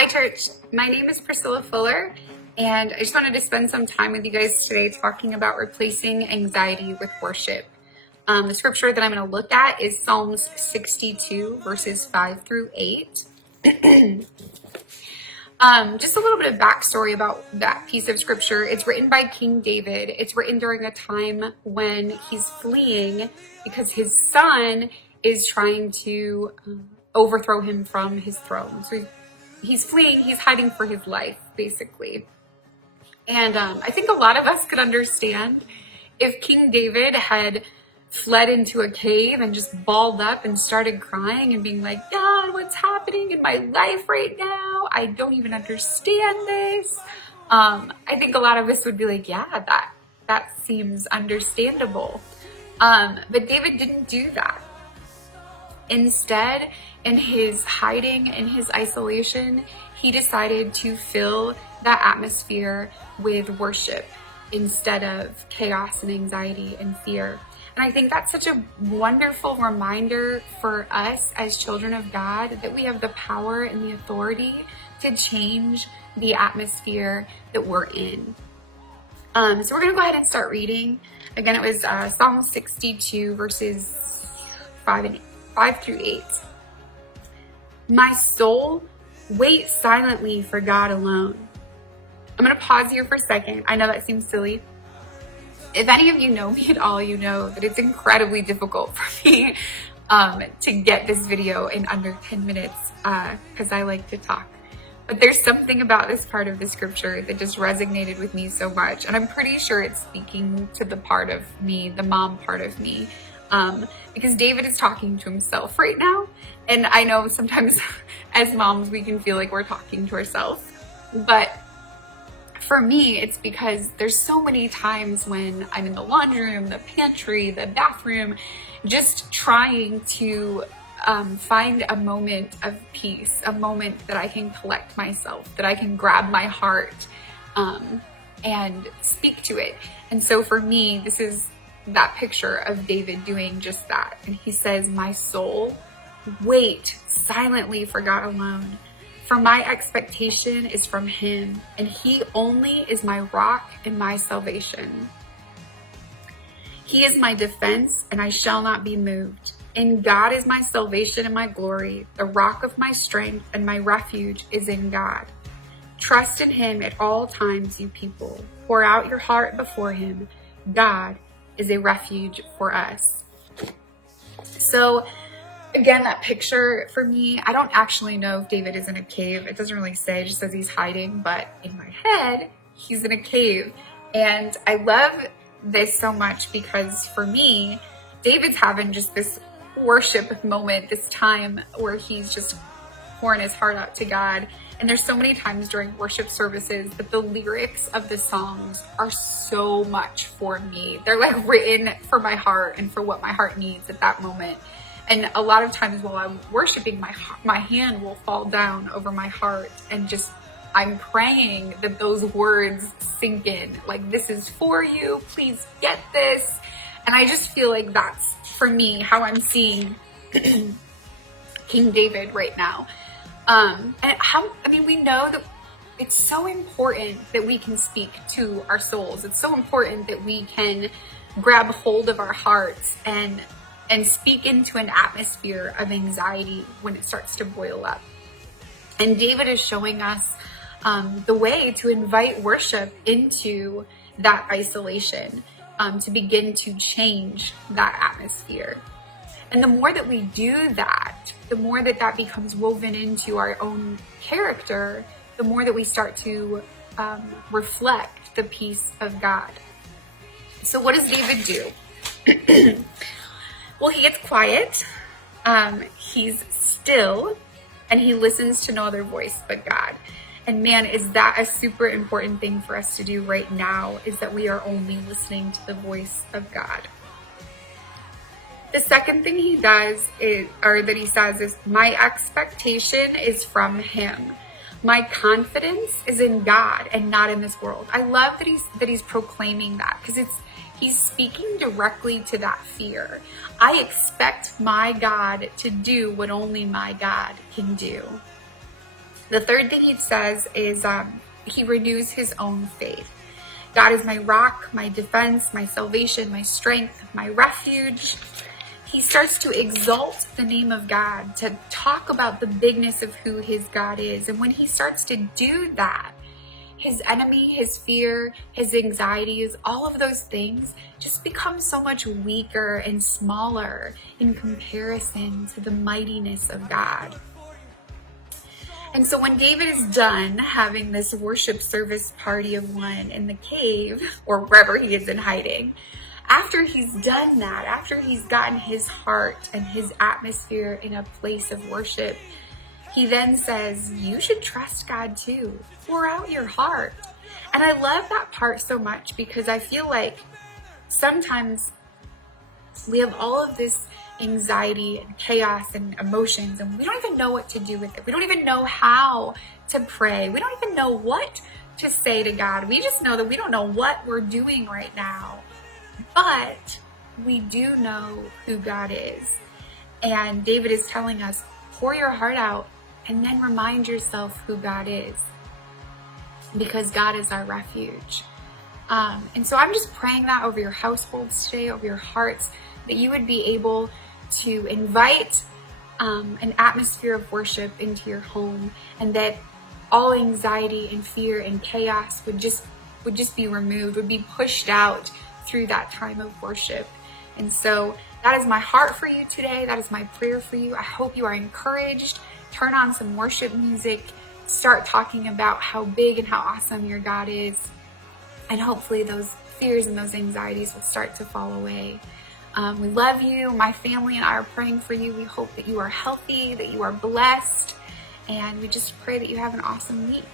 Hi, church. My name is Priscilla Fuller, and I just wanted to spend some time with you guys today talking about replacing anxiety with worship. The scripture that I'm going to look at is Psalms 62, verses 5 through 8. Just a little bit of backstory about that piece of scripture. It's written by King David. It's written during a time when he's fleeing because his son is trying to overthrow him from his throne. So he's fleeing, he's hiding for his life, basically. And I think a lot of us could understand if King David had fled into a cave and just balled up and started crying and being like, God, what's happening in my life right now? I don't even understand this. I think a lot of us would be like, yeah, that seems understandable. But David didn't do that. Instead, in his hiding, in his isolation, he decided to fill that atmosphere with worship instead of chaos and anxiety and fear. And I think that's such a wonderful reminder for us as children of God that we have the power and the authority to change the atmosphere that we're in. So we're going to go ahead and start reading. Again, it was Psalm 62, verses 5 through 8. My soul, wait silently for God alone. I'm going to pause here for a second. I know that seems silly. If any of you know me at all, you know that it's incredibly difficult for me to get this video in under 10 minutes because I like to talk. But there's something about this part of the scripture that just resonated with me so much. And I'm pretty sure it's speaking to the part of me, the mom part of me. Because David is talking to himself right now. And I know sometimes as moms, we can feel like we're talking to ourselves. But for me, it's because there's so many times when I'm in the laundry room, the pantry, the bathroom, just trying to find a moment of peace, a moment that I can collect myself, that I can grab my heart and speak to it. And so for me, this is that picture of David doing just that. And he says, my soul, wait silently for God alone. For my expectation is from him, and he only is my rock and my salvation. He is my defense, and I shall not be moved. In God is my salvation and my glory. The rock of my strength and my refuge is in God. Trust in him at all times, you people. Pour out your heart before him. God is a refuge for us. So again, that picture for me, I don't actually know if David is in a cave. It doesn't really say, it just says he's hiding, but in my head, he's in a cave. And I love this so much because for me, David's having just this worship moment, this time where he's just pouring his heart out to God. And there's so many times during worship services that the lyrics of the songs are so much for me. They're like written for my heart and for what my heart needs at that moment. And a lot of times while I'm worshiping, my hand will fall down over my heart and just, I'm praying that those words sink in. Like, this is for you, please get this. And I just feel like that's, for me, how I'm seeing King David right now. We know that it's so important that we can speak to our souls. It's so important that we can grab hold of our hearts and speak into an atmosphere of anxiety when it starts to boil up. And David is showing us the way to invite worship into that isolation, to begin to change that atmosphere. And the more that we do that, the more that that becomes woven into our own character, the more that we start to reflect the peace of God. So what does David do? Well, he gets quiet, he's still, and he listens to no other voice but God. And man, is that a super important thing for us to do right now, is that we are only listening to the voice of God. The second thing he does he says is, my expectation is from him. My confidence is in God and not in this world. I love that he's proclaiming that, because he's speaking directly to that fear. I expect my God to do what only my God can do. The third thing he says is he renews his own faith. God is my rock, my defense, my salvation, my strength, my refuge. He starts to exalt the name of God, to talk about the bigness of who his God is. And when he starts to do that, his enemy, his fear, his anxieties, all of those things just become so much weaker and smaller in comparison to the mightiness of God. And so when David is done having this worship service party of one in the cave, or wherever he is in hiding, after he's done that, after he's gotten his heart and his atmosphere in a place of worship, he then says, you should trust God too. Pour out your heart. And I love that part so much because I feel like sometimes we have all of this anxiety and chaos and emotions, and we don't even know what to do with it. We don't even know how to pray. We don't even know what to say to God. We just know that we don't know what we're doing right now. But we do know who God is. And David is telling us, pour your heart out and then remind yourself who God is. Because God is our refuge. And so I'm just praying that over your households today, over your hearts, that you would be able to invite an atmosphere of worship into your home, and that all anxiety and fear and chaos would just be removed, would be pushed out through that time of worship. And so that is my heart for you today. That is my prayer for you. I hope you are encouraged. Turn on some worship music. Start talking about how big and how awesome your God is. And hopefully those fears and those anxieties will start to fall away. We love you. My family and I are praying for you. We hope that you are healthy, that you are blessed. And we just pray that you have an awesome week.